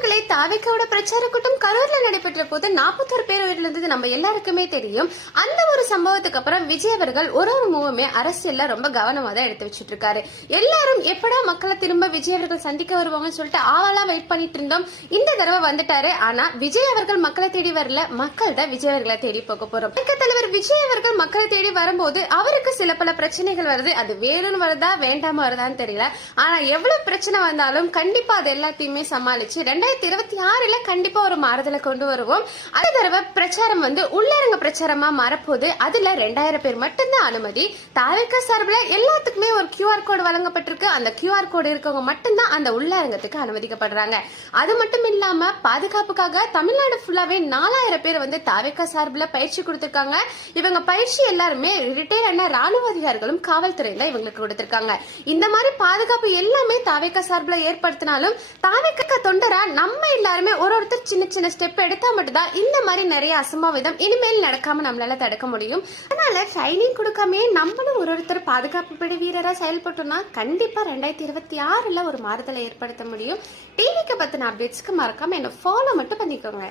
மக்களே, தாவேக்காவோட பிரச்சார கூட்டம் கரூர்ல நடைபெற்ற போது 41 பேர் உயிரிழந்தது நம்ம எல்லாருக்குமே தெரியும். அந்த ஒரு சம்பவத்துக்கு அப்புறம் விஜய் அவர்கள் ஒரு மூவமே அரசியல்ல ரொம்ப கவனமா தான் எடுத்து வச்சுட்டு இருக்காரு. எல்லாரும் எப்படா மக்களை திரும்ப விஜய் அவர்கள் சந்திக்க வருவாங்கன்னு சொல்லிட்டு ஆவலா வெயிட் பண்ணிட்டு இருந்தோம். இந்த தடவை வந்துட்டாரு. ஆனா விஜய் அவர்கள் மக்களை தேடி வரல, மக்கள் தான் விஜய் அவர்களை தேடி போக போறோம். தலைவர் விஜய் அவர்கள் மக்களை தேடி வரும்போது அவருக்கு சில பல பிரச்சனைகள் வருது. அது வேணும்னு வருதா வேண்டாம வருதான்னு தெரியல. ஆனா எவ்வளவு பிரச்சனை வந்தாலும் கண்டிப்பா அது எல்லாத்தையுமே சமாளிச்சு 2026 கண்டிப்பா ஒரு மாறுதலை கொண்டு வருவோம். அதே தடவை பிரச்சாரம் உள்ளரங்க பிரச்சாரமா மாறப்போது. அதுல 2000 பேர் மட்டும்தான் அனுமதி. தாவேக்கா சார்பில் எல்லாத்துக்குமே ஒரு QR கோடு வழங்கப்பட்டிருக்கு. அந்த QR கோடு இருக்கவங்க மட்டும்தான் அந்த உள்ளரங்கத்துக்கு அனுமதிக்கப்படுறாங்க. அது மட்டும் இல்லாம பாதுகாப்புக்காக தமிழ்நாடு ஃபுல்லாவே 4000 பேர் தாவேக்கா சார்பில் பயிற்சி கொடுத்திருக்காங்க. இவங்க பயிற்சி எல்லாருமே ரிட்டையர் ஆன ராணுவ அதிகாரிகளும் காவல்துறையில இவங்களுக்கு கொடுத்திருக்காங்க. இந்த மாதிரி பாதுகாப்பு எல்லாமே தாவேக்கா சார்பில் ஏற்படுத்தினாலும் தாவேக்கா தொண்டரா நம்ம எல்லாருமே ஒருத்தர் சின்ன சின்ன ஸ்டெப் எடுத்தா மட்டும்தான் இந்த மாதிரி நிறைய அசம்பாவிதம் இனிமேல் நடக்காம நம்மளால தடுக்க முடியும். அதனால ட்ரைனிங் கொடுக்காமே நம்மளும் ஒருத்தர் பாதுகாப்பு படை வீரரா செயல்பட்டோம்னா கண்டிப்பா 2026 ஒரு மாறுதலை ஏற்படுத்த முடியும். டிவிக்கு பத்தின அப்டேட்ஸ்க்கு மறக்காம என்ன ஃபாலோ மட்டும் பண்ணிக்கோங்க.